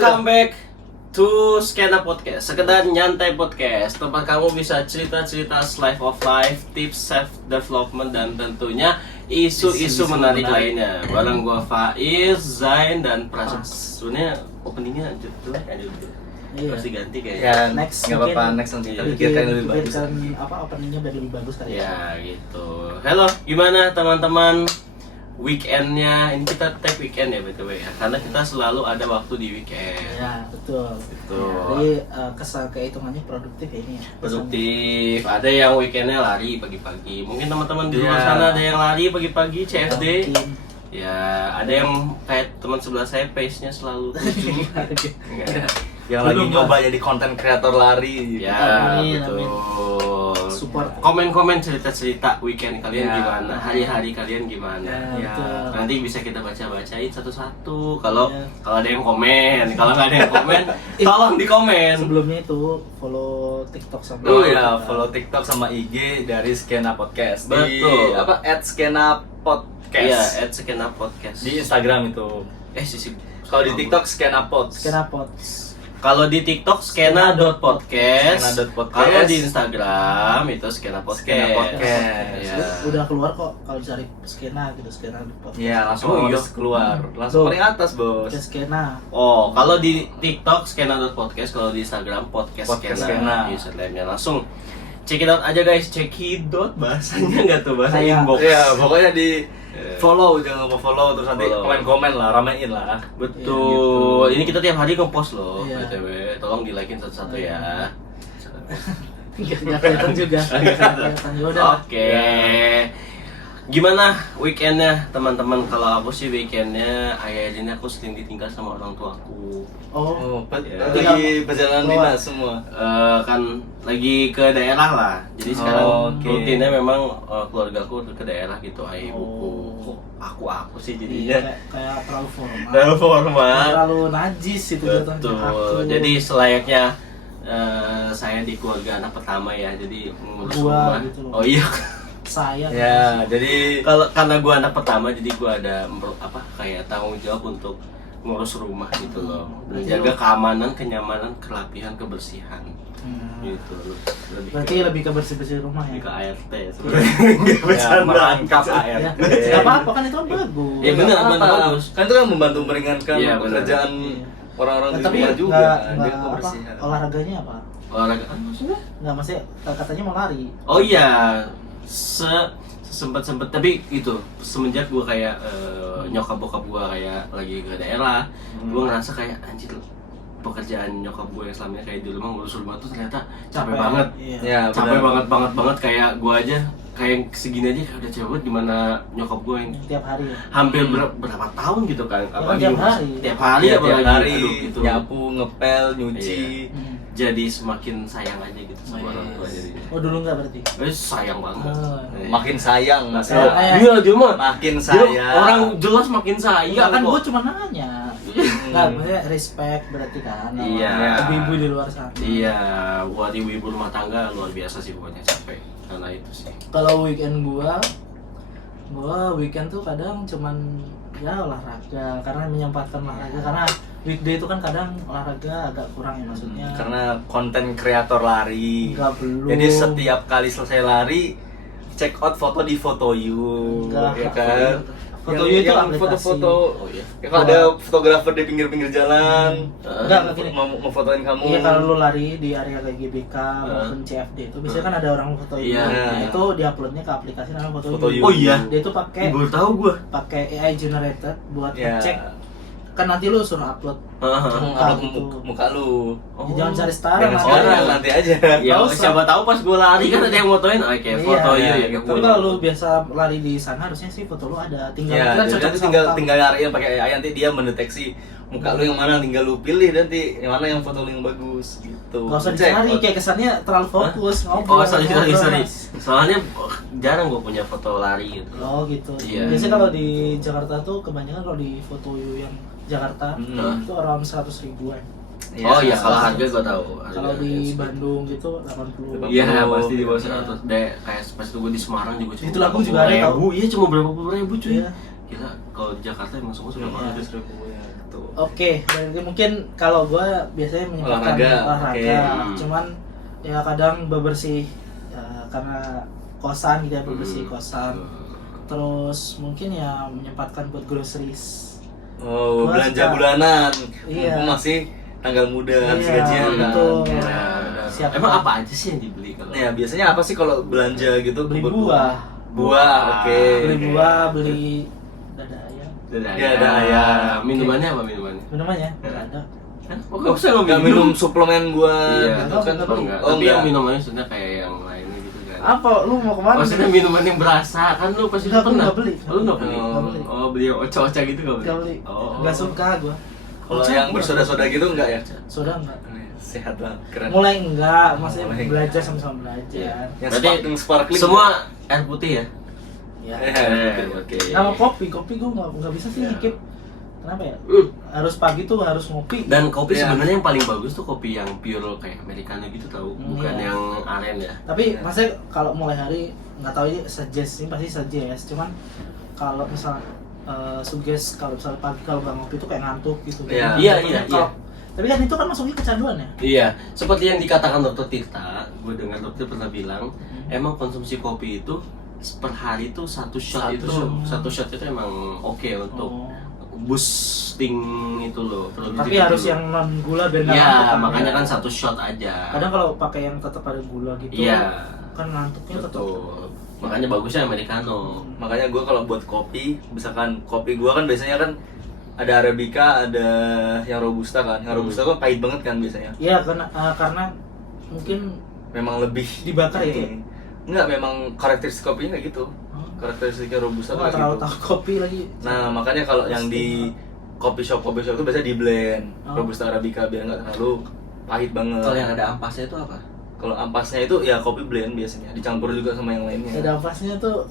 Welcome back to Skena Podcast, sekedar nyantai podcast. Tempat kamu bisa cerita-cerita slice of life, tips self development dan tentunya isu-isu menarik lainnya. Bareng gua Faiz, Zain dan Praset. Sebenarnya openingnya dulu. Iya. Pasti ganti kayaknya. Ya next nggak apa-apa, next nanti kita pikirkan lebih bagus. Apa openingnya biar lebih bagus kali Ya gitu. Halo, gimana teman-teman? Weekendnya, ini kita tag weekend ya btw ya, karena kita selalu ada waktu di weekend. Ya betul. Betul. Jadi kehitungannya produktif ya ini ya. Produktif. Ada yang weekendnya lari pagi-pagi. Mungkin teman-teman di luar Iya. sana ada yang lari pagi-pagi CFD. Mungkin. Ya, ada yang kayak teman sebelah saya pace-nya selalu 7. Enggak. Yang lagi nyoba jadi konten kreator lari. Ya, Amin, betul. Support. Komen-komen cerita-cerita weekend kalian Ya. gimana? Hari-hari kalian gimana? Ya, betul. Nanti bisa kita baca-bacain satu-satu. Kalau Ya. kalau ada yang komen, kalau nggak ada yang komen, tolong di komen. Sebelumnya itu follow TikTok sama Oh ya, follow TikTok sama IG dari Skena Podcast. Betul. Di apa? @skena podcast. Iya, @skena podcast. Di Instagram itu. sisi. Kalau di TikTok Skena Pods. Skena Pods. Kalau di TikTok skena.podcast. Skena.podcast. Kalau di Instagram itu skena podcast. Skena Podcast. Iya. Udah keluar kok kalau cari skena gitu, skena Pods. Iya, langsung Oh, iya. harus keluar. Langsung Tuh. paling atas, Bos. Ke skena. Oh, kalau di TikTok skena.podcast, kalau di Instagram podcast Podcast skena. Skena. Username-nya langsung check it out aja guys. Check it out bahasanya enggak tuh bahasa Kayak- inbox. Iya, pokoknya di follow, jangan lupa follow terus nanti Follow. komen-komen lah, ramein lah. Betul. Iya, Ini kita tiap hari nge-post loh, Iya. BTW. Tolong di-like-in satu-satu ya. Nggak kelihatan juga. Nggak kelihatan. Ya udah. Oke. Gimana weekendnya teman-teman? Kalau aku sih weekendnya akhir ini aku sering ditinggal sama orang tuaku. Oh, Ya. Lagi perjalanan Keluar. dinas semua. Kan lagi ke daerah lah. Jadi sekarang Oke. rutinnya memang keluargaku ke daerah gitu, ayah ibuku. Oh. Kok aku sih Iya, jadinya kayak terlalu formal. udah formal. Terlalu najis itu jatuhnya. Betul. Jadi selayaknya saya di keluarga anak pertama ya. Jadi mengurus Gua rumah. gitu loh. Oh iya. Saya Ya, jadi Karena gua anak pertama, jadi gua ada kayak tanggung jawab untuk ngurus rumah gitu loh, menjaga keamanan, kenyamanan, kerapihan, kebersihan gitu. Berarti lebih ke bersih-bersih rumah ya. lebih ke ART sebenarnya. ya, merangkap ART. Ya, nggak apa-apa kan itu kan bagus. Iya, bener, Nggak bener, apa-apa. bagus. Kan itu kan membantu meringankan Iya, bener. pekerjaan Iya. orang-orang di Tapi rumah juga. nggak Dia apa kebersihan. olahraganya apa? Olahraga maksudnya? Nggak maksudnya katanya mau lari. Oh iya, sempet tapi itu semenjak gua kayak nyokap bokap gua kayak lagi ke daerah, gua ngerasa kayak anjir, pekerjaan nyokap gua yang selama ini kayak di rumah ngurus rumah tuh ternyata capek banget. Iya. Ya, Capek benar. banget kayak gua aja kayak segini aja kayak udah capek banget, gimana nyokap gua yang Tiap hari ya. hampir berapa tahun gitu kan, apalagi tiap ngurus- hari. tiap hari Iya, tiap apalagi, hari aduh, gitu. nyapu, ngepel, nyuci. Jadi semakin sayang aja gitu sama orang tua jadinya. Oh dulu nggak berarti? Sayang banget. Oh. Makin sayang, Sayang. Iya, dia mah makin dia sayang. orang jelas makin sayang. Iya kan kok. gua cuma nanya. Nggak, maksudnya respect berarti kan. sama Iya. Ibu-ibu di luar sana. Iya, buat ibu-ibu rumah tangga luar biasa sih pokoknya, capek karena itu sih. Kalau weekend gua weekend tuh kadang cuman ya olahraga karena menyempatkan olahraga karena weekday itu kan kadang olahraga agak kurang ya maksudnya. Karena konten kreator lari. Enggak, belum. Jadi setiap kali selesai lari, check out foto di Foto You, Enggak, ya kan? Foto You itu yang aplikasi. foto-foto. Oh iya. Ya, kalau ada fotografer di pinggir-pinggir jalan, Enggak, gini. mau fotoin kamu. Iya kalau lu lari di area kayak GBK maupun CFD itu biasanya kan ada orang foto Iya. Nah, itu diuploadnya ke aplikasi namanya Foto Foto You. You. Oh iya. Dia itu pakai Baru tahu gua. AI generated buat Ya. ngecek. Kan nanti lu suruh upload. Upload gitu. muka lu. Ya, jangan cari sekarang. Jangan nanti. sekarang, nanti aja. Ya, Nggak usah. siapa tahu pas gua lari kan ada yang motoin. Oke, Iya. foto you ya. Gitu. Tapi kalau lu biasa lari di sana harusnya sih foto lu ada. Tinggal Ya, kan jadi cocok nanti sama tinggal kamu. tinggal nyariin pakai AI, nanti dia mendeteksi muka lu yang mana, tinggal lu pilih nanti yang mana yang foto lu yang bagus gitu. Nggak usah Cek. dicari, kayak kesannya terlalu fokus Oh, ngobrol. sorry. ngobrol. Soalnya jarang gua punya foto lari gitu. Oh gitu. Iya. Biasanya kalau di Jakarta tuh kebanyakan kalau di foto you yang Jakarta itu around 100 ribuan. Oh iya, kalau harga gua tahu. Kalau di Bandung gitu 80. Iya, pasti di bawah 100 deh. Kayak pas itu gue di Semarang juga cuma Di Tulungagung juga ada, ribu. Iya, cuma berapa puluh ribu cuy. Iya. Gila, kalau di Jakarta emang semua sudah mahal. Iya. 100 ribu ya. gitu. Oke, berarti mungkin kalau gue biasanya menyempatkan Olahraga, oke. cuman ya kadang bebersih ya, karena kosan gitu ya, bebersih kosan. Terus mungkin ya menyempatkan buat groceries. Oh, Gua belanja suka- bulanan. Iya. Mumpung masih tanggal muda habis Iya, gajian kan. betul. Ya, Siap. Emang apa aja sih yang dibeli kalau? ya biasanya apa sih kalau belanja gitu? Beli kebutuhan? buah, Buah, oke. beli buah, beli dada ayam. Ya, ada ayam. Minumannya apa minumannya? Minumannya nggak ada. Oh, gak usah lo Nggak minum suplemen buah Iya, gitu Oh, kan? nggak oh, beli. enggak. Oh, Tapi yang enggak. minumannya sebenarnya kayak yang lainnya gitu kan. Apa? Lu mau kemana? Maksudnya minuman yang berasa kan lu pasti Nggak, pernah. nggak beli. Oh, lu nggak beli. Nggak beli. Oh, beli yang oca-oca gitu nggak beli. Nggak beli. Oh. Nggak suka gue. Kalau yang bersoda-soda gitu enggak ya? Soda enggak. Sehat lah, keren. Mulai enggak, maksudnya Mulai belajar enggak. sama-sama belajar. Yang Berarti sparkling semua air putih ya? Ya. Oke. Sama kopi gue nggak bisa sih Ya. ngikip. Kenapa ya? Harus pagi tuh harus ngopi. Dan kopi Iya. sebenarnya yang paling bagus tuh kopi yang pure kayak americano gitu tahu, bukan Iya. yang aren ya. Tapi Ya. maksudnya kalau mulai hari nggak tahu ini suggest, ini pasti suggest. Cuman kalau misalnya suggest kalau misalnya pagi kalau nggak ngopi tuh kayak ngantuk gitu. Iya. Iya, Contohnya iya, kalau- Tapi kan itu kan masuknya kecanduan ya. Iya, seperti yang dikatakan Dokter Tirta, gue dengar dokter pernah bilang, emang konsumsi kopi itu per hari itu satu shot itu emang oke untuk Oh. boosting itu loh. Tapi harus yang non gula dan nggak Iya, ngantuk kan, makanya ya. kan satu shot aja. Kadang kalau pakai yang tetap ada gula gitu, Iya, kan ngantuknya tetap. betul. Makanya bagusnya americano. Makanya gue kalau buat kopi, misalkan kopi gue kan biasanya kan ada arabica, ada yang robusta kan. Yang robusta kan pahit banget kan biasanya. Iya, karena mungkin Memang lebih Dibakar itu ya? Enggak, memang karakteristik kopinya kayak gitu. Karakteristiknya robusta gue tuh nggak kayak terlalu gitu. tahu kopi lagi. Nah, makanya kalau yang di coffee shop itu biasanya di blend Oh. robusta arabica biar nggak terlalu pahit banget. Kalau yang ada ampasnya itu apa? Kalau ampasnya itu ya kopi blend biasanya, dicampur juga sama yang lainnya. Ada ampasnya tuh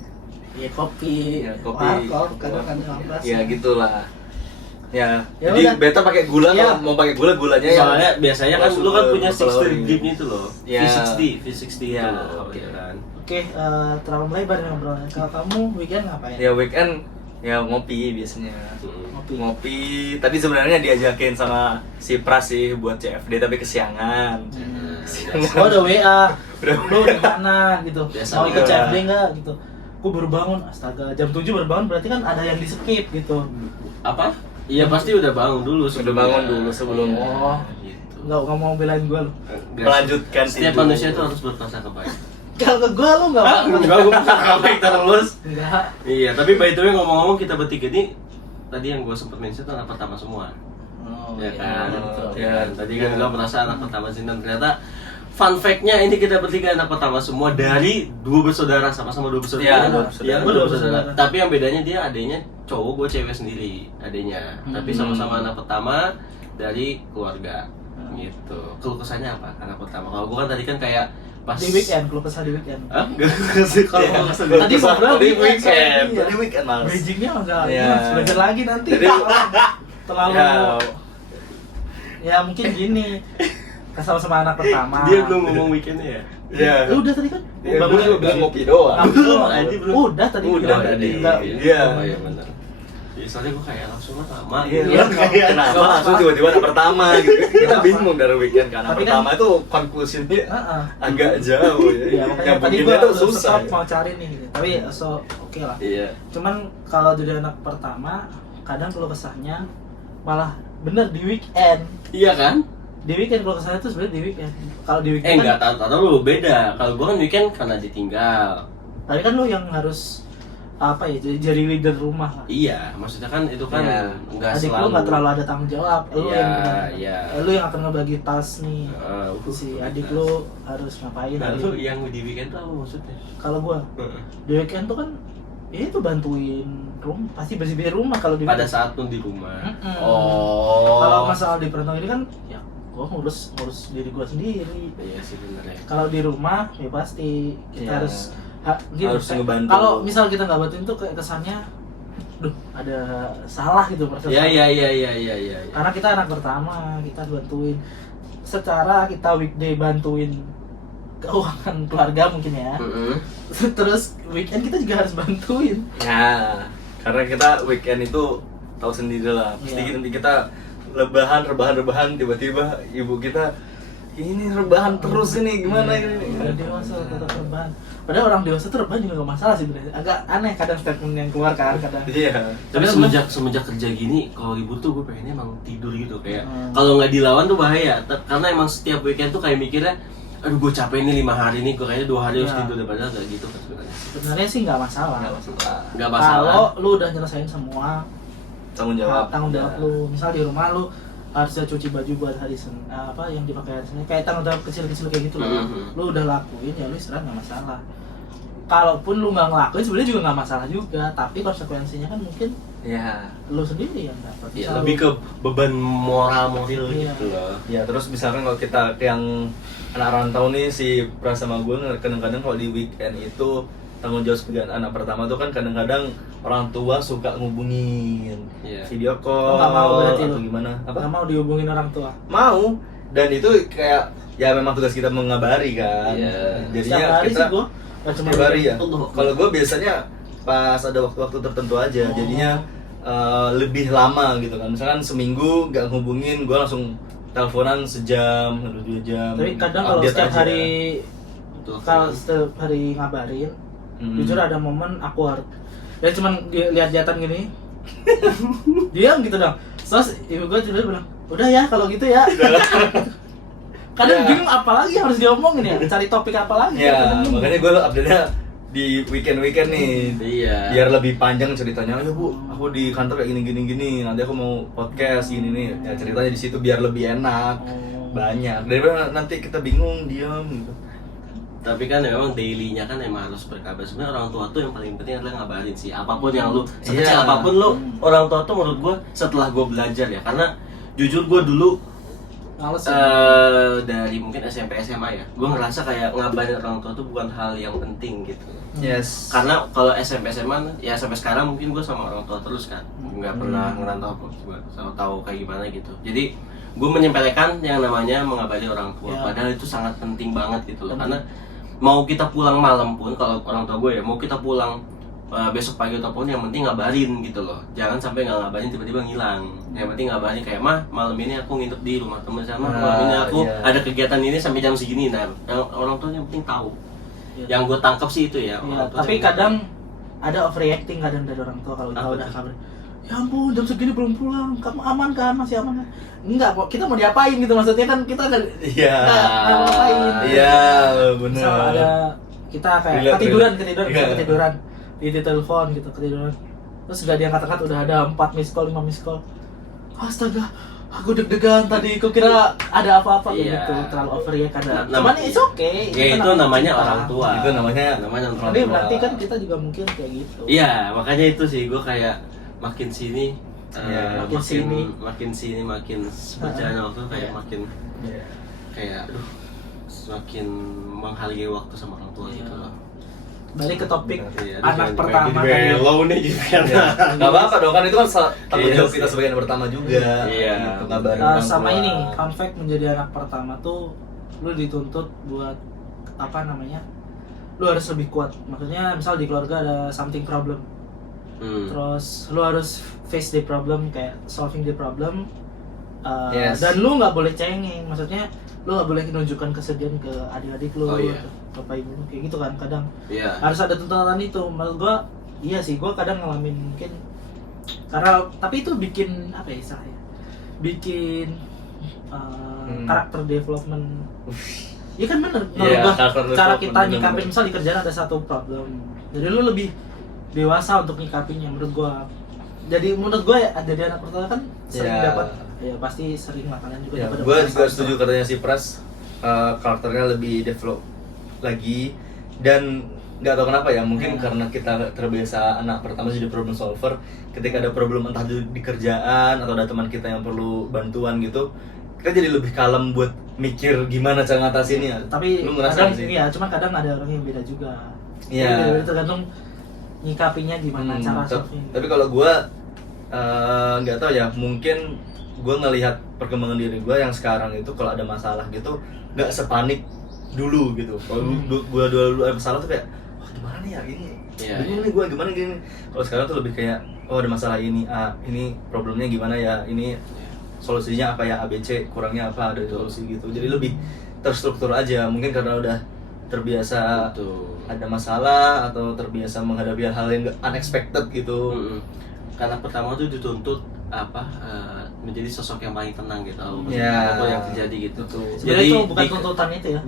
ya kopi, Ya, kopi. warkop, kadang ada ampas. Ya gitulah. Ya, Ya jadi udah. beta pakai gula, Ya. kalau mau pakai gulanya yang Soalnya biasanya kan lu kan punya Flowering. 60 degree itu loh. Ya. V60 Ya, itu loh, oke. ya kan. Oke, terlalu lebar nih ngobrolnya. Kalau kamu weekend ngapain? ya weekend ya ngopi biasanya. Ngopi. Ngopi tadi sebenarnya diajakin sama si Pras sih buat CFD tapi kesiangan. Oh, udah WA. Udah Lu di mana gitu? Biasa Mau ikut WA. CFD enggak gitu? Gue baru bangun, astaga, jam 7 baru bangun berarti kan ada yang di skip gitu. Apa? Iya pasti udah bangun dulu sebelumnya. bangun dulu sebelum. Iya, Oh. gitu. Nggak mau belain gue lu. Melanjutkan Setiap tidur. manusia itu harus berprasangka baik. Kalau ke gue lu nggak mau. Enggak, gue prasangka baik terus. Enggak. Iya, tapi by the way ngomong-ngomong kita bertiga ini tadi yang gue sempet mention itu anak pertama semua. Oh, Ya kan? betul. Ya, tadi kan gue merasa anak pertama sih dan ternyata fun fact-nya ini kita bertiga anak pertama semua dari dua bersaudara, sama-sama dua bersaudara. Iya, dua bersaudara. Iya, Gua dua dua bersaudara. bersaudara. Tapi yang bedanya dia adanya cowok, gue cewek sendiri adanya. Tapi sama-sama anak pertama dari keluarga. Gitu. Keluh kesahnya apa anak pertama? Kalau gue kan tadi kan kayak pas Di weekend, kalau kesah di weekend. Hah? Gak sih kalau Iya. kesah Tadi ngobrol Tadi weekend, weekend, iya. tadi weekend mas. Bridgingnya enggak, Iya. harus belajar lagi nanti. Jadi- terlalu ya mungkin gini, sama-sama anak pertama. dia belum ngomong weekendnya ya? Ya. Ya udah tadi kan. Ya, Bagus. belum bilang ngopi doang. Belum, aja belum. Udah tadi Udah bilang. tadi. Enggak. Iya. Oh iya benar. Ya, soalnya gue kayak langsung lama. Iya, Iya, kayak kenapa nggak langsung apa-apa. tiba-tiba anak pertama gitu. Kita bingung dari weekend kan. Anak Tapi kan- pertama itu conclusionnya Heeh. agak jauh ya. Iya, makanya tadi Nyambunginnya gua tuh susah. stop mau cari nih. Tapi so oke lah. Iya. Cuman kalau jadi anak pertama, kadang kalau kesahnya malah bener di weekend. Iya kan? Di weekend kalau kesahnya tuh sebenarnya di weekend. Kalau di weekend Enggak, tahu lu beda. Kalau gue kan weekend karena ditinggal. tapi kan lu yang harus apa ya jadi leader rumah lah. Iya, maksudnya kan itu kan Iya. enggak Adik selalu. lu nggak terlalu ada tanggung jawab. Lu Iya, yang benar. iya. Lu yang akan ngebagi tas nih. Si adik lu harus ngapain Nah, hari lu ini. yang di weekend tuh apa maksudnya? Kalau gua di weekend tuh kan ya itu bantuin rumah, pasti bersih-bersih rumah kalau di Pada weekend. saat lu di rumah. Mm-mm. Oh. Kalau masalah di perantauan ini kan ya gua ngurus diri gua sendiri. Iya sih bener ya. Kalau di rumah ya pasti kita Iya. harus Harus ngebantu. Kalau misal kita nggak bantuin tuh kayak kesannya duh ada salah gitu perasaan. Iya. Karena kita anak pertama, kita bantuin secara kita weekday bantuin keuangan keluarga mungkin ya. Terus weekend kita juga harus bantuin. Ya, karena kita weekend itu tahu sendiri lah. Pasti Iya. nanti kita rebahan tiba-tiba ibu kita ini rebahan terus ini gimana ini. Udah dewasa tetap rebahan. Padahal orang dewasa tuh rebahan juga gak masalah sih sebenarnya. Agak aneh kadang statement yang keluar kan kadang. Iya. Tapi semenjak kerja gini, kalau libur tuh gue pengennya emang tidur gitu kayak kalau nggak dilawan tuh bahaya. Karena emang setiap weekend tuh kayak mikirnya, aduh gue capek nih 5 hari nih, gue kayaknya 2 hari harus Iya. tidur. Padahal nggak gitu kan sebenarnya. Sebenarnya sih nggak masalah. Nggak masalah. Kalau lu udah nyelesain semua Tanggung jawab. lu, misal di rumah lu harusnya cuci baju buat hari Senin, apa yang dipakai hari Senin, kayak tanggung jawab kecil-kecil kayak gitu loh. Lu udah lakuin ya lu istirahat nggak masalah. Kalaupun lu nggak ngelakuin sebenarnya juga nggak masalah juga, tapi konsekuensinya kan mungkin Iya. lu sendiri yang dapat. Ya, Misal lebih lu- ke beban moral Iya. gitu loh. Ya terus misalkan kalau kita yang anak rantau nih si Pras sama gue kadang-kadang kalau di weekend itu tanggung jawab sebagai anak pertama tuh kan kadang-kadang orang tua suka ngubungin Iya. video Oh, call nggak mau berarti atau lu? gimana nggak mau dihubungin orang tua. mau dan itu kayak ya memang tugas kita mengabari kan. Iya. Jadinya Setiap hari kita sih gua nggak cuma setiap hari ya. Allah. Kalau gue biasanya pas ada waktu-waktu tertentu aja, Oh. jadinya lebih lama gitu kan. Misalkan seminggu nggak ngubungin, gue langsung teleponan sejam atau 2 jam. Tapi kadang kalau update setiap aja. hari Betul. kalau setiap hari ngabarin, jujur ada momen awkward. Ya cuman lihat jatan gini. Diam gitu dong. Terus ibu gue tiba bilang, "Udah ya kalau gitu ya." Kadang Ya. bingung apa lagi yang harus diomongin ya, cari topik apa lagi. Ya, Kadang bingung. makanya gue update-nya di weekend nih. Iya. Biar lebih panjang ceritanya. Ya Bu, aku di kantor kayak gini. Nanti aku mau podcast gini nih. Ya ceritanya di situ biar lebih enak. Oh. Banyak. Daripada nanti kita bingung diam gitu. Tapi kan memang daily-nya kan emang harus berkabar. Sebenarnya orang tua tuh yang paling penting adalah ngabarin sih. Apapun yang lu, sekecil Iya. apapun lu, orang tua tuh menurut gua setelah gua belajar ya. Karena jujur gua dulu Males ya. dari mungkin SMP SMA ya, gua ngerasa kayak ngabarin orang tua tuh bukan hal yang penting gitu. Yes. Karena kalau SMP SMA ya sampai sekarang mungkin gue sama orang tua terus kan, nggak pernah ngerantau apa sama tahu kayak gimana gitu. Jadi gue menyempelekan yang namanya mengabari orang tua, Ya. padahal itu sangat penting banget gitu loh. Karena mau kita pulang malam pun, kalau orang tua gue ya, mau kita pulang besok pagi ataupun yang penting ngabarin gitu loh. Jangan sampai nggak ngabarin tiba-tiba ngilang. Yang penting ngabarin kayak mah malam ini aku nginep di rumah temen sama, malam ini aku iya. ada kegiatan ini sampai jam segini. Nah, orang tua yang penting tahu. Iya. Yang gue tangkap sih itu ya. Iya, orang tua tapi yang- kadang ada overreacting kadang dari orang tua kalau Apa tahu udah tuh? kabar. Ya ampun, jam segini belum pulang. Kamu aman kan? Masih aman kan? Enggak, kok kita mau diapain gitu maksudnya kan kita nggak Iya. nggak ngapain. Iya, benar. Misal ada kita kayak Relate, ketiduran, Iya. ketiduran di telepon gitu, ketiduran. Terus gak diangkat-angkat udah ada 4 miss call, 5 miss call. Astaga, aku deg-degan tadi, aku kira ada apa-apa Iya. gitu, terlalu overreact kadang. Nah, Cuman it's okay. Ya itu kan namanya cinta. orang tua. Itu namanya orang Tapi tua. berarti kan kita juga mungkin kayak gitu. Iya, makanya itu sih gue kayak makin sini Iya, makin sini. makin berjalan waktu kayak Iya. makin Iya. kayak aduh semakin menghargai waktu sama orang tua Iya. gitu loh. Balik ke topik Iya, anak jangan pertama jadi tadi. bellow nih gitu kan. Ya, nggak apa-apa dong kan itu kan tanggung Iya jawab sih. kita sebagai anak pertama juga. Iya. Gitu, ngabarin Uh, orang sama tua. ini fun fact menjadi anak pertama tuh lu dituntut buat apa namanya, lu harus lebih kuat. Maksudnya misal di keluarga ada something problem, terus lu harus face the problem, kayak solving the problem. Yes. Dan lu nggak boleh cengeng, maksudnya lu nggak boleh menunjukkan kesedihan ke adik-adik lu, Oh, iya. ke bapak ibu lu, kayak gitu kan. Kadang Iya. harus ada tuntutan itu. Menurut gua iya sih, gua kadang ngalamin mungkin karena, tapi itu bikin apa ya istilahnya, bikin karakter development. Iya kan bener, menurut Iya, gua karakter cara development kita nyikapin bener-bener. misal di kerjaan ada satu problem, jadi lu lebih dewasa untuk nyikapinnya menurut gua. Jadi menurut gua ya, jadi anak pertama kan sering Iya. dapat, ya pasti sering lah kalian juga Ya, dapat gue juga masalah. setuju katanya si Pras, karakternya lebih develop lagi dan nggak tahu kenapa ya, mungkin Ya. karena kita terbiasa anak pertama jadi problem solver. Ketika ada problem entah di kerjaan atau ada teman kita yang perlu bantuan gitu, kita jadi lebih kalem buat mikir gimana cara ngatasinnya. Tapi lu ngerasain kadang sih? iya, cuman kadang ada orang yang beda juga. Iya. Jadi tergantung nyikapinya gimana cara solving. Tapi kalau gue nggak tahu ya, mungkin gue ngelihat perkembangan diri gue yang sekarang itu kalau ada masalah gitu nggak sepanik dulu gitu. Kalau gue dulu ada masalah tuh kayak, wah gimana nih ya ini Iya, bingung nih gue gimana gini. Kalau sekarang tuh lebih kayak oh ada masalah ini, ini problemnya gimana ya, ini solusinya apa ya, ABC kurangnya apa, ada solusi gitu. Jadi lebih terstruktur aja, mungkin karena udah terbiasa Betul. ada masalah atau terbiasa menghadapi hal yang unexpected gitu. Karena pertama tuh dituntut menjadi sosok yang paling tenang gitu, Ya. apapun yang terjadi gitu. Sebenarnya itu bukan tuntutan itu ya.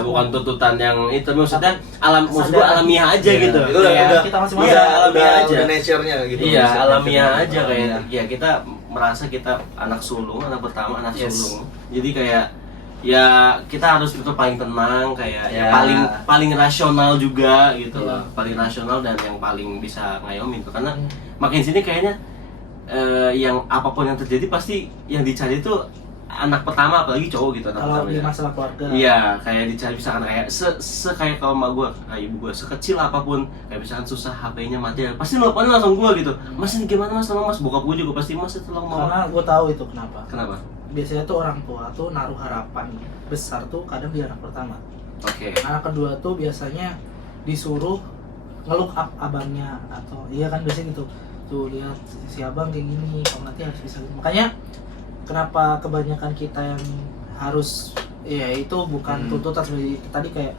Bukan tuntutan yang itu, maksudnya maksud gua kesadaran. alamiah aja Ya, gitu. itu udah, Kayak udah kita masing-masing. iya, alamiah aja. udah nature-nya gitu. Iya, Nature-nya alamiah gitu. aja kayak Iya. ya kita merasa kita anak sulung, anak pertama, anak Yes. sulung. Jadi kayak ya kita harus itu paling tenang, kayak ya Ya. paling rasional juga gitu Iya. loh. Paling rasional dan yang paling bisa ngayomin tuh. Karena makin sini kayaknya yang apapun yang terjadi pasti yang dicari itu anak pertama, apalagi cowok gitu, anak Kalau pertama di ya. masalah keluarga. Iya, kayak dicari misalkan kayak kayak kalau emak gue, kayak ibu gue, sekecil apapun, kayak misalkan susah HP-nya mati, pasti nelfonnya langsung gue gitu. Mas ini gimana mas, tolong mas, bokap gue juga pasti mas tolong mau. Karena gue tahu itu kenapa. Kenapa? Biasanya tuh orang tua tuh naruh harapan besar tuh kadang di anak pertama. Oke. Anak kedua tuh biasanya disuruh nge-look up abangnya, atau iya kan biasanya gitu. Tuh lihat si abang kayak gini, kamu nanti harus bisa. Makanya kenapa kebanyakan kita yang harus ya itu bukan tuntutan seperti tadi kayak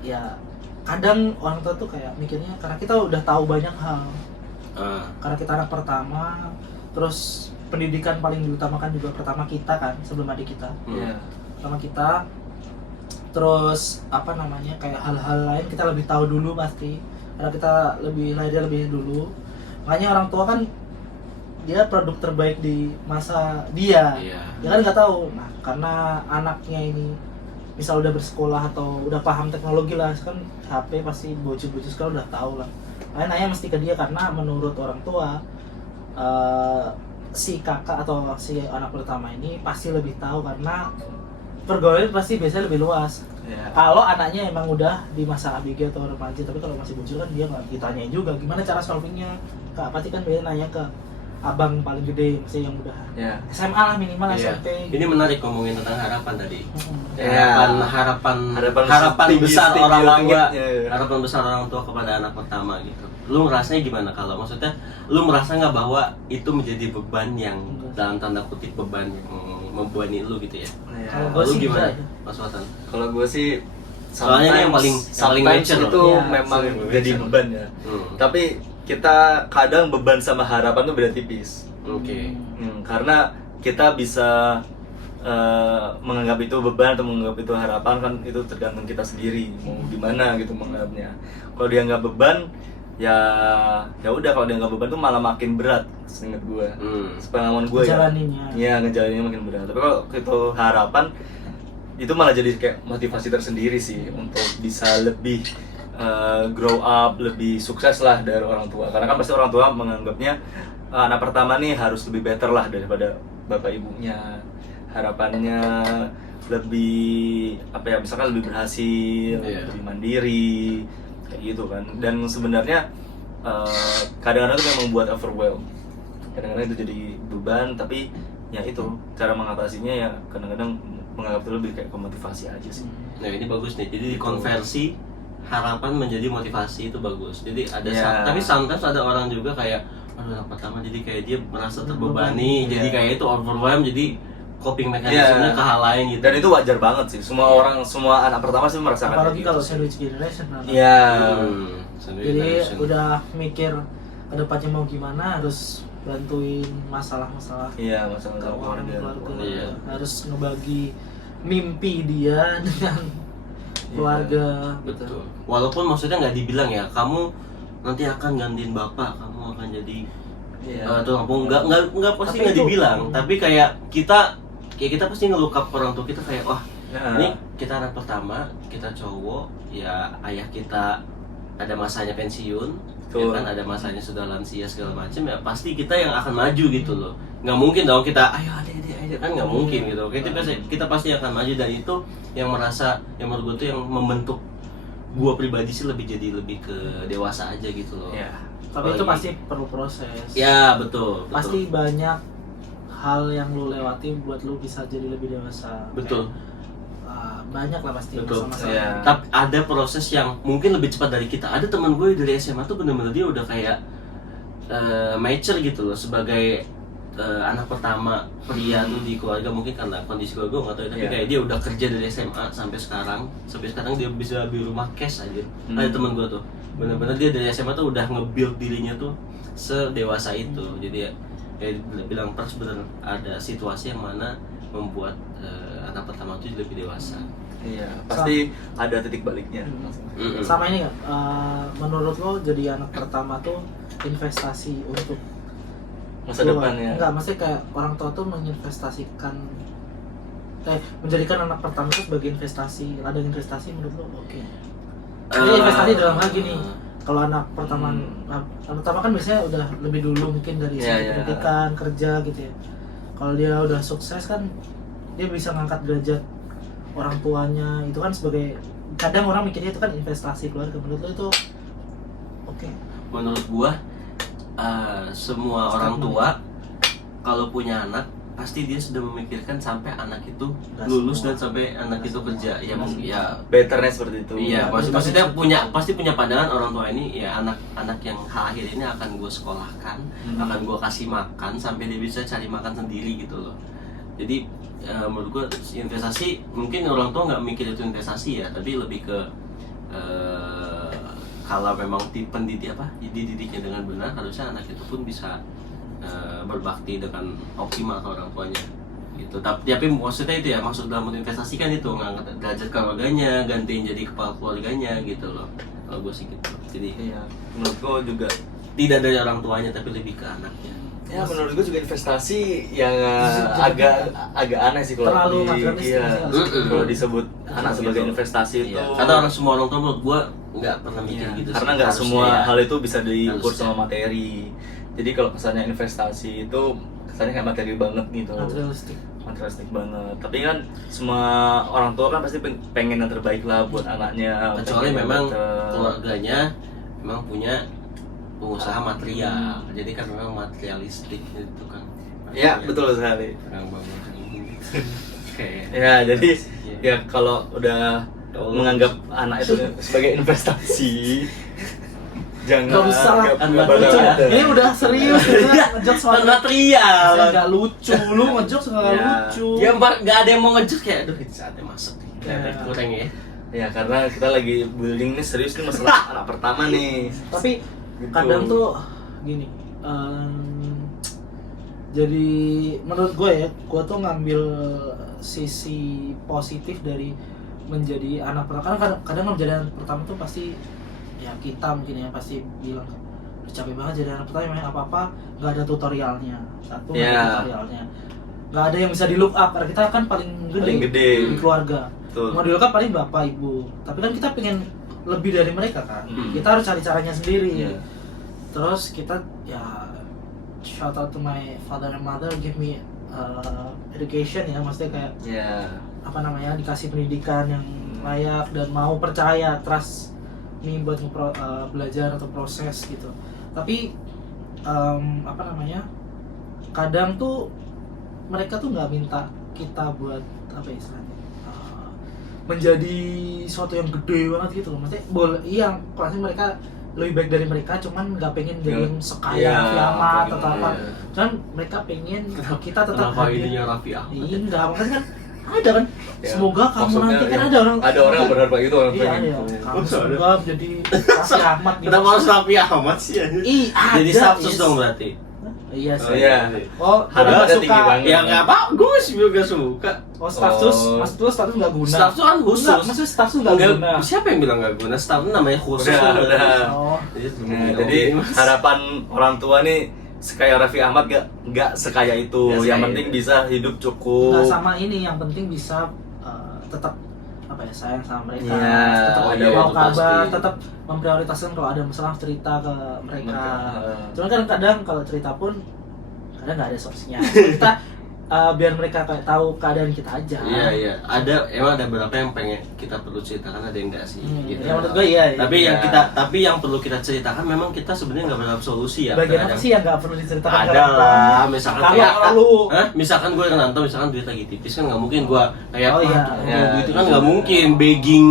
ya kadang orang tua tuh kayak mikirnya karena kita udah tahu banyak hal. Karena kita anak pertama, terus pendidikan paling diutamakan juga pertama kita kan, sebelum adik kita. Iya. Pertama kita, terus apa namanya kayak hal-hal lain kita lebih tahu dulu pasti, karena kita lahirnya lebih dulu. Makanya orang tua kan dia produk terbaik di masa dia. Iya. Dia kan nggak tahu. Nah, karena anaknya ini misal udah bersekolah atau udah paham teknologi lah, kan HP pasti bocil-bocil sekarang udah tahu lah. Makanya nanya mesti ke dia, karena menurut orang tua si kakak atau si anak pertama ini pasti lebih tahu, karena pergaulan pasti biasanya lebih luas. Iya. Kalau anaknya emang udah di masa ABG atau remaja, tapi kalau masih bocil kan dia nggak ditanyain juga gimana cara solvingnya. Kak pasti kan dia nanya ke abang paling gede, masih yang udah Iya. SMA lah minimal, Iya. SMP. Ini menarik ngomongin tentang harapan tadi. Iya. Harapan Harapan besar setinggi orang tua, langitnya. harapan besar orang tua kepada anak pertama gitu. Lu ngerasanya gimana, kalau maksudnya lu merasa nggak bahwa itu menjadi beban yang dalam tanda kutip beban yang membebani lu gitu ya? Iya. Kalau gua Lu sih gimana, enggak. Mas Watan? Kalau gue sih Soalnya ini yang paling sometimes nature itu loh. Iya, memang sering jadi nature. beban ya. Tapi kita kadang beban sama harapan tuh beda tipis. Oke. Karena kita bisa menganggap itu beban atau menganggap itu harapan, kan itu tergantung kita sendiri mau gimana gitu menganggapnya. Kalau dianggap beban ya udah, kalau dianggap beban tuh malah makin berat seingat gue. Sepengalaman gue ya. Ngejalaninnya. Iya, ngejalaninnya makin berat. Tapi kalau itu harapan itu malah jadi kayak motivasi tersendiri sih untuk bisa lebih grow up, lebih sukses lah dari orang tua. Karena kan pasti orang tua menganggapnya anak pertama nih harus lebih better lah daripada bapak ibunya. Harapannya lebih apa ya, misalkan lebih berhasil, Iya. lebih mandiri kayak gitu kan. Dan sebenarnya kadang-kadang itu memang membuat overwhelmed. Kadang-kadang itu jadi beban, tapi ya itu cara mengatasinya ya kadang-kadang menganggap itu lebih kayak motivasi aja sih. Nah ini bagus nih, jadi dikonversi harapan menjadi motivasi, itu bagus. Jadi ada Ya. tapi sometimes ada orang juga kayak aduh anak pertama, jadi kayak dia merasa terbebani, Ya. jadi kayak itu overwhelmed, jadi coping mekanismenya Ya. ke hal lain gitu. Dan itu wajar banget sih. Semua orang, semua anak pertama sih merasakan Apalagi kayak kalau gitu sih. sandwich generation kan. Iya. Jadi udah mikir ke depannya mau gimana, harus bantuin masalah-masalah Iya, masalah keuangan keluarga. keluarga, Iya. harus ngebagi mimpi dia dengan keluarga gitu. Betul. Walaupun maksudnya nggak dibilang ya, kamu nanti akan gantiin bapak, kamu akan jadi Iya. tuh kampung, nggak pasti Tapi nggak itu- dibilang, tapi kayak kita pasti ngelukap orang tua kita kayak wah Ya. ini kita anak pertama, kita cowok, ya ayah kita ada masanya pensiun, ya Betul. kan ada masanya sudah lansia segala macam, ya pasti kita yang akan maju gitu loh. Nggak mungkin dong kita ayo adik kan, nggak mungkin gitu. Kita pasti akan maju, dan itu yang menurut gue tuh yang membentuk gua pribadi sih lebih ke dewasa aja gitu loh. Iya. Tapi itu Apalagi- pasti perlu proses. Ya betul. Pasti banyak hal yang lu lewati buat lu bisa jadi lebih dewasa. Betul. Kayak, banyak lah pasti Betul. masa-masa. Iya. Tapi ada proses yang mungkin lebih cepat dari kita. Ada teman gue dari SMA tuh bener-bener dia udah kayak mature gitu loh sebagai anak pertama pria tuh di keluarga, mungkin karena kondisi keluarga gue nggak tahu, tapi Iya. kayak dia udah kerja dari SMA sampai sekarang dia bisa beli rumah cash aja. Ada teman gue tuh bener-bener dia dari SMA tuh udah nge-build dirinya tuh sedewasa itu. Jadi ya kayak bilang Pras bener, ada situasi yang mana membuat anak pertama tuh lebih dewasa. Iya, pasti ada titik baliknya. Mm-mm. Sama ini nggak, menurut lo jadi anak pertama tuh investasi untuk Masa lo- depan ya. Enggak, maksudnya kayak orang tua tuh menginvestasikan menjadikan anak pertama itu sebagai investasi, ladang investasi menurut lo oke. Jadi investasi dalam hal gini, kalau anak pertama anak pertama kan biasanya udah lebih dulu mungkin dari Iya, segi iya. pendidikan, kerja gitu ya. Kalau dia udah sukses kan dia bisa ngangkat derajat orang tuanya, itu kan sebagai, kadang orang mikirnya itu kan investasi keluarga. Menurut lo itu oke? Menurut gua semua orang tua kalau punya anak pasti dia sudah memikirkan sampai anak itu Nggak lulus semua. dan sampai anak itu kerja. Ya mungkin ya Betternya seperti itu. iya, betul. maksudnya pasti punya pandangan orang tua ini ya anak yang akhir ini akan gue sekolahkan, akan gue kasih makan sampai dia bisa cari makan sendiri gitu loh. Jadi menurut gue investasi, mungkin orang tua nggak mikir itu investasi ya, tapi lebih ke kalau memang dididiknya dengan benar, harusnya anak itu pun bisa berbakti dengan optimal ke orang tuanya gitu. Tapi maksudnya itu ya, maksud dalam investasi kan itu ngangkat derajat keluarganya, gantiin jadi kepala keluarganya gitu loh. Kalau gue sih gitu. Jadi Iya, menurut gua juga. tidak dari orang tuanya tapi lebih ke anaknya. Ya menurut gua juga investasi yang agak aneh sih kalau Terlalu materialistik sih. kalau disebut anak sebagai Gitu. investasi itu. Iya. Karena semua orang tua menurut gue nggak pernah mikir Iya, gitu. karena sih. nggak Harusnya semua ya. hal itu bisa diukur Harusnya. sama materi. Jadi kalau kesannya investasi itu kesannya kayak materi banget gitu, Materialistik. materialistik banget. Tapi kan semua orang tua kan pasti pengen yang terbaik lah buat anaknya. Kecuali pengen yang memang better. keluarganya memang punya pengusaha material, jadi kan memang materialistik gitu kan. Ya betul sekali. Orang bangun kayak Ya jadi Iya. ya kalau udah menganggap anak itu sebagai investasi, jangan Nggak usah lah. nggak Kan nggak lucu bakal ya. ada. Ini udah serius, ngejok soal Kan material. saya nggak lucu, lu ngejok nggak Ya. lucu. Ya nggak ada yang mau ngejek kayak aduh ini saatnya masuk nih. Kayak Ya. kurang ya. Ya karena kita lagi building nih serius nih masalah anak pertama nih. Tapi Gitu. kadang tuh gini, jadi menurut gue ya, gue tuh ngambil sisi positif dari menjadi anak pertama. Karena kadang menjadi anak pertama tuh pasti ya kita mungkin ya pasti bilang udah capek banget jadi anak pertama, yang apa-apa nggak ada tutorialnya, satu nggak ada Ya. tutorialnya, nggak ada yang bisa di look up karena kita kan paling Paling gede. di keluarga. Betul. Mau di look up paling bapak ibu, tapi kan kita pengen lebih dari mereka kan. Kita harus cari caranya sendiri. Iya. Terus kita ya shout out to my father and mother, give me education ya, maksudnya kayak Ya. apa namanya, dikasih pendidikan yang layak dan mau percaya, trust me buat belajar atau proses gitu. Tapi apa namanya, kadang tuh mereka tuh nggak minta kita buat apa ya istilahnya, menjadi sesuatu yang gede banget gitu loh. Maksudnya boleh iya, pasti mereka lebih baik dari mereka, cuman nggak pengen jadi yang sekaya Iya, Raffi Ahmad iya. atau apa. Cuman mereka pengen kita tetap Kenapa hadir. ininya Raffi Ahmad? Iya, enggak, makanya kan ada kan. Ya, Semoga kamu maksudnya nanti kan ya, ada orang yang berharap itu orang iya, pengen iya. itu. Kamu semoga jadi Raffi Ahmad gitu. Kenapa harus Raffi Ahmad sih anjir? Ih, ada. Jadi status yes. dong berarti. Iya Oh sih. iya. Oh, Harapnya nggak tinggi suka. banget. Ya nggak bagus, gue gak suka. Oh, status, Oh. maksud lu status nggak guna. Status kan khusus. Enggak, maksudnya status nggak guna. Enggak, siapa yang bilang nggak guna? Status namanya khusus. Udah. Oh, Nah, jadi harapan orang tua nih sekaya Raffi Ahmad nggak sekaya itu. Nggak Yang sekaya penting itu. bisa hidup cukup. nggak sama ini, yang penting bisa tetap apa ya, sayang sama mereka, Iya, tetap oh ada iya, mau itu kabar, pasti. tetap memprioritaskan kalau ada masalah cerita ke mereka. Mereka. Cuman kan kadang kalau cerita pun kadang nggak ada source-nya. Kita biar mereka kayak tahu keadaan kita aja. Iya. Emang ada beberapa yang pengen kita perlu ceritakan, ada yang enggak sih. Gitu. Ya menurut gue iya. Tapi iya. yang perlu kita ceritakan memang kita sebenarnya nggak berharap solusi ya. Bagian apa sih yang nggak perlu diceritakan? Ada lah, misalkan kalau kayak lu, misalkan gue Renanto, misalkan duit lagi tipis kan nggak mungkin gue kayak Oh, iya. duit itu kan nggak mungkin begging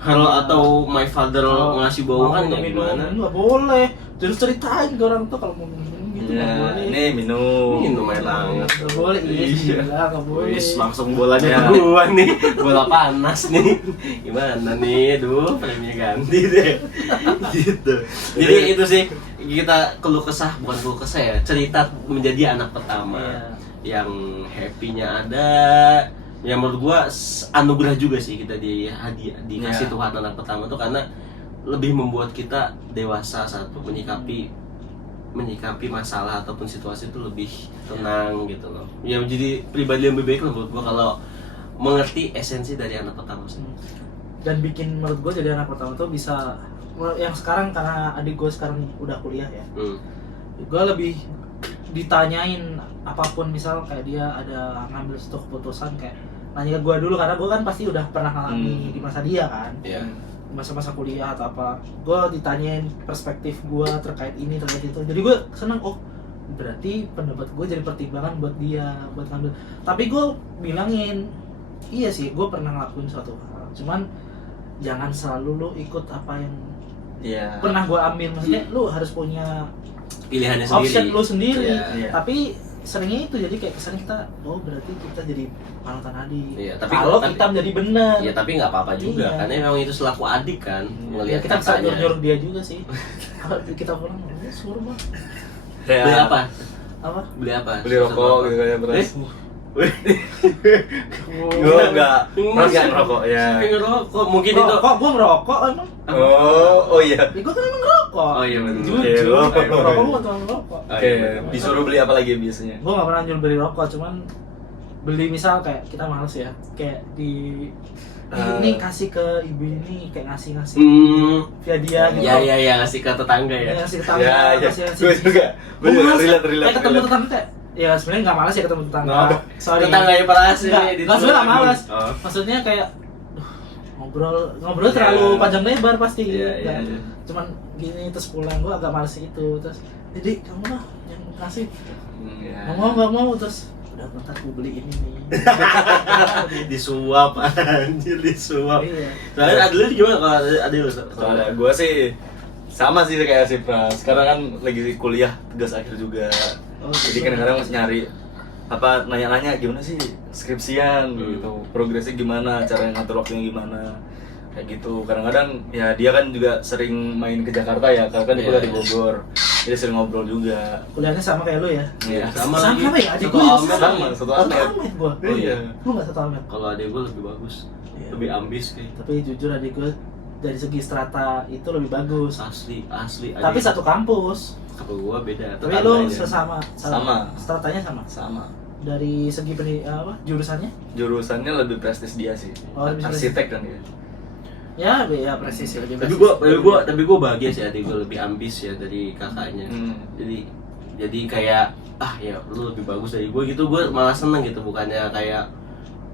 her atau my father ngasih bau kan ya minum gimana? nggak boleh. Terus ceritain ke orang tuh kalau mau minum gitu nggak Ya, boleh. nih minum Air hangat. Nggak boleh, iya nggak boleh. Wis langsung bolanya Ya. ke gua nih, bola panas nih. Gimana nih, duh preminya ganti deh. Gitu. Jadi itu sih kita keluh kesah, bukan keluh kesah ya, cerita menjadi anak pertama. Iya. Yang happy-nya ada, yang menurut gua anugerah juga sih kita dikasih Tuhan anak pertama tuh, karena lebih membuat kita dewasa satu, menyikapi masalah ataupun situasi itu lebih tenang gitu loh. Ya menjadi pribadi yang lebih baik lah menurut gua kalau mengerti esensi dari anak pertama sih. Dan bikin menurut gue jadi anak pertama tuh bisa, yang sekarang karena adik gue sekarang udah kuliah ya, gue lebih ditanyain apapun, misal kayak dia ada ngambil satu keputusan kayak nanya ke gue dulu, karena gue kan pasti udah pernah ngalami di masa dia kan. Iya. Masa-masa kuliah atau apa, gue ditanyain perspektif gue terkait ini terkait itu, jadi gue seneng, oh berarti pendapat gue jadi pertimbangan buat dia buat ngambil. Tapi gue bilangin, iya sih gue pernah ngelakuin suatu hal, cuman jangan selalu lu ikut apa yang pernah gue ambil, maksudnya lu harus punya Pilihannya sendiri. option lu sendiri. Iya. Tapi seringnya itu jadi kayak kesannya kita, oh berarti kita jadi panutan adik. Iya, kalau kita menjadi benar. Ya tapi nggak apa-apa juga, Iya. karena memang itu selaku adik kan, Ya, ngelihat kita bisa kakaknya. nyuruh dia juga sih. Kalau kita pulang, suruh bang. Kayak Beli apa? Apa? Beli apa? beli rokok gitu kayak terus. Gue enggak ngerokok ya. Tapi ngerokok, mungkin itu. Kok gue ngerokok emang? Oh iya. Ya, gue kan emang ngerokok. Oh iya benar. Jujur, Oke. ngerokok gue tukang ngerokok. Oke, disuruh beli apa lagi biasanya? Gue gak pernah nyuruh beli rokok, cuman beli misal kayak kita males ya, kayak ini kasih ke ibu ini, kayak ngasih via dia gitu. Iya ngasih ke tetangga ya. Ngasih ke tetangga, Ya, ngasih. gue juga. Gua males, Relate. kayak ketemu tetangga kayak, ya sebenarnya nggak malas ya ketemu tetangga. Nah, Sorry. Tetangga yang parah sih. Nggak sebenarnya nggak malas. Oh. Maksudnya kayak ngobrol terlalu panjang lebar pasti. Iya. Cuman gini terus pulang, gue agak males itu. Terus jadi kamu lah yang kasih. Nggak mau terus udah bentar gue beli ini nih. Disuap anjir, disuap. Iya. Soalnya Adil gimana kalau Adil? Soalnya gue sih sama sih kayak si Pras, karena kan lagi kuliah tugas akhir juga. Jadi kadang-kadang masih nyari apa, nanya-nanya gimana sih skripsian gitu, progresnya gimana, cara ngatur waktunya gimana, kayak gitu. Kadang-kadang ya dia kan juga sering main ke Jakarta ya, karena kan dia kuliah di Bogor, jadi sering ngobrol juga. Kuliahnya sama kayak lu ya? Iya. Sama ya, adik Satu gue almet. Sama, satu almet. gua. Oh iya. Lu nggak satu almet? Kalau adik gue lebih bagus, Iya. lebih ambis kayak. Tapi jujur adik gue dari segi strata itu lebih bagus. Asli. Tapi adik. satu kampus. Kalau gue beda. Tapi tetangga lu aja. sama. Stratanya sama. Sama. Dari segi jurusannya? Jurusannya lebih prestis dia sih. Oh, lebih arsitek kan dia. Ya presisi lebih. Tapi gue bahagia sih, adik gue lebih ambis ya dari kakaknya. Jadi kayak ya lu lebih bagus dari gue gitu, gue malah seneng gitu, bukannya kayak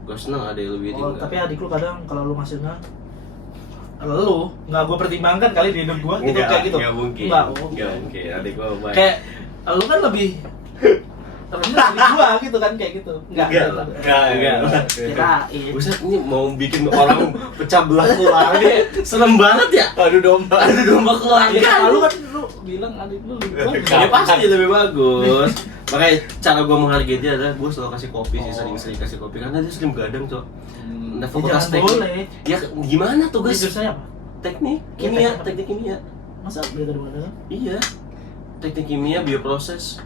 gue seneng ada yang lebih tinggi. Tapi adik lu kadang kalau lu maksudnya lu nggak gue pertimbangkan kali di hidup gue gitu, kayak gitu. Nggak mungkin. Nggak Mungkin. Adik gue baik. Kayak lu kan lebih rendah dari gua gitu kan, kayak gitu. Enggak. Kirain. Buset, ini mau bikin orang pecah belah keluarga. Serem banget ya. Adu domba keluarga. Ya, lu kan lu bilang adik lu lebih bagus. Ya pasti lebih bagus. Makanya cara gue menghargai dia adalah gue selalu kasih kopi sih, sering kasih kopi karena dia sering begadang, Cok. Nah, fakultas Jangan teknik. boleh. Ya gimana tuh, Guys, guys? jurusannya apa? Teknik kimia. Masa beda dengan Iya. Teknik kimia, bioproses.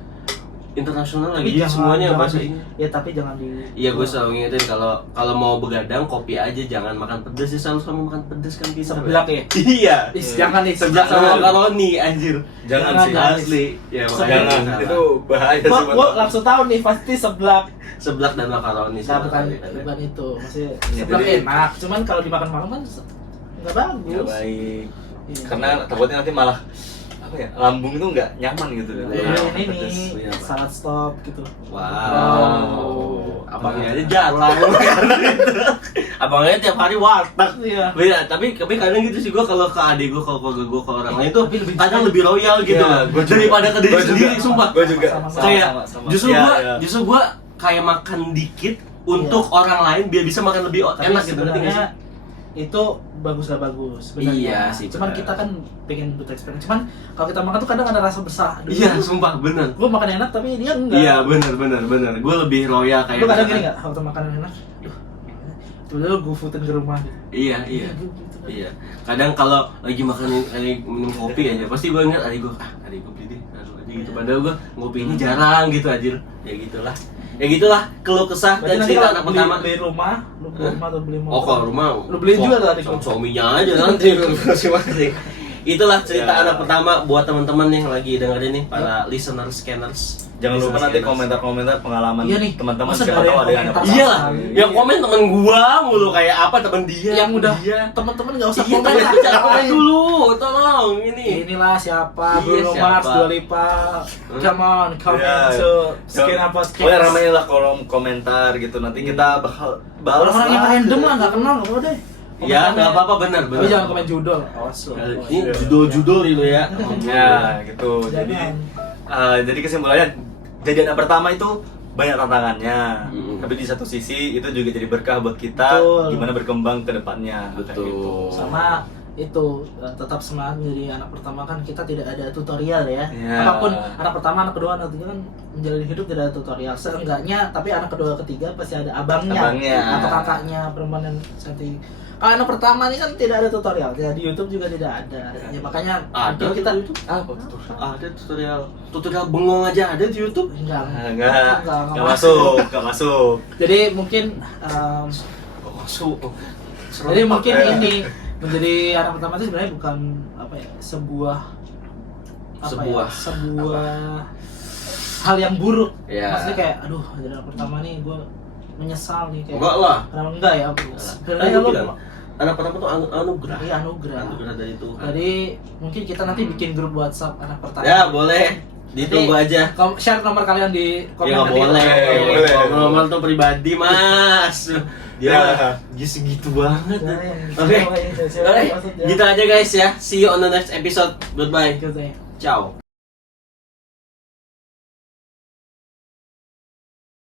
Internasional Tapi lagi semuanya bahasa di, ini. ya tapi jangan di. Iya, gue selalu ngingetin kalau mau begadang kopi aja, jangan makan pedas. Selalu sama makan pedas kan bisa. Seblak ya? Iya. Jangan nih Seblak sama makaroni anjir. Jangan sih. Asli. Ya makanya Jangan, salah. itu bahaya sih. Gua langsung tahu nih pasti seblak. Seblak dan makaroni sih. Nah, bukan makanya. itu, maksudnya Ya, seblak jadi- enak. Cuman kalau dimakan malam kan nggak bagus. Nggak baik. Iya. Karena takutnya nanti malah apa ya, lambung itu nggak nyaman gitu. Iya. Ini pedes. Iya, Pak. salad stop gitu. Wow. abangnya aja jarang. Abangnya tiap hari warteg. Iya. Beda, tapi kadang gitu sih gue kalau ke adik gue, kalau keluarga gue, ke orang lain tuh Tapi lebih kadang lebih royal gitu Iya, gua juga. daripada ke diri Gua juga. sendiri, sumpah. Gue juga. Sama-sama. Kayak Sama. justru Iya, gue iya. justru gue kayak makan dikit untuk orang lain biar bisa makan lebih Tapi enak gitu, ngerti nggak sih? sebenarnya itu bagus gak bagus sebenarnya. Iya sih, Cuman benar. kita kan pengen butuh eksperimen. Cuman kalau kita makan tuh kadang ada rasa bersalah. Iya, sumpah bener. Gue makan enak tapi dia enggak. Iya, bener. Gue lebih royal kayak Lu kadang misalkan- gini nggak, waktu makan enak, duh, tiba-tiba gue foodin ke rumah. Iya. Iya. Kadang kalau lagi minum kopi aja, pasti gue ingat adik gue beli deh, langsung aja gitu. Padahal gue ngopi ini jarang gitu aja. Ya gitulah keluh kesah Berarti dan nanti cerita kalau anak pertama. beli rumah, lu beli rumah atau beli motor? Oh, kalau rumah. Lu beliin juga tadi sama suaminya aja nanti masing-masing. Itulah cerita Ya. anak pertama buat teman-teman yang lagi dengerin nih, para listener scanners. Jangan lupa Listener nanti scanners. komentar-komentar pengalaman Iya nih, teman-teman, masa siapa nggak ada tahu yang ada yang komentar? dapat. Iya lah, Iya. yang komen temen gua mulu kayak apa temen dia. Yang udah dia. teman-teman nggak usah Iya, komen temen lah. kita komen dulu, tolong ini. Inilah siapa, Iya, Bruno siapa? Mars, Dua Lipa. Come on, comment Iya. to Skin Up Podcast. Pokoknya ramein lah kolom komentar gitu. Nanti kita bakal balas Orang-orang yang random lah, nggak kenal, nggak apa deh. Ya, nggak apa-apa, benar. Tapi jangan komen judul. Awas lu. Ini judul-judul itu ya. Ya, gitu. Jadi jadi kesimpulannya, jadi anak pertama itu banyak tantangannya. Tapi di satu sisi itu juga jadi berkah buat kita. Betul. Gimana berkembang ke depannya. kayak Betul. gitu. Sama itu tetap semangat menjadi anak pertama kan kita tidak ada tutorial ya. Ya. Apapun anak pertama, anak kedua, anak ketiga kan menjalani hidup tidak ada tutorial. Seenggaknya tapi anak kedua, ketiga pasti ada abangnya atau kakaknya perempuan yang cantik. Kalau anak pertama ini kan tidak ada tutorial, ya, di YouTube juga tidak ada. Ya, makanya Ada mungkin kita Apa ada tutorial bengong aja ada di YouTube. enggak, Enggak masuk. Jadi mungkin jadi mungkin ini menjadi anak pertama itu sebenarnya bukan apa ya, sebuah hal yang buruk. Ya. Maksudnya kayak aduh jadi anak pertama nih gue menyesal nih kayak. Enggak lah. Kenapa enggak ya? Tadi Sebenarnya gue lu bilang, anak pertama tuh anugerah. iya anugerah. Anugerah dari Tuhan. Jadi mungkin kita nanti bikin grup WhatsApp anak pertama. Ya, boleh. Ditunggu aja. Share nomor kalian di komen Ya nggak nanti. boleh. boleh. Nomor tuh pribadi, Mas. Ya. Dia segitu banget. Nah, yang Oke. siapa yang- siapa Oke. yang maksudnya? Gitu aja guys ya. See you on the next episode. Goodbye. Gitu ya. Ciao.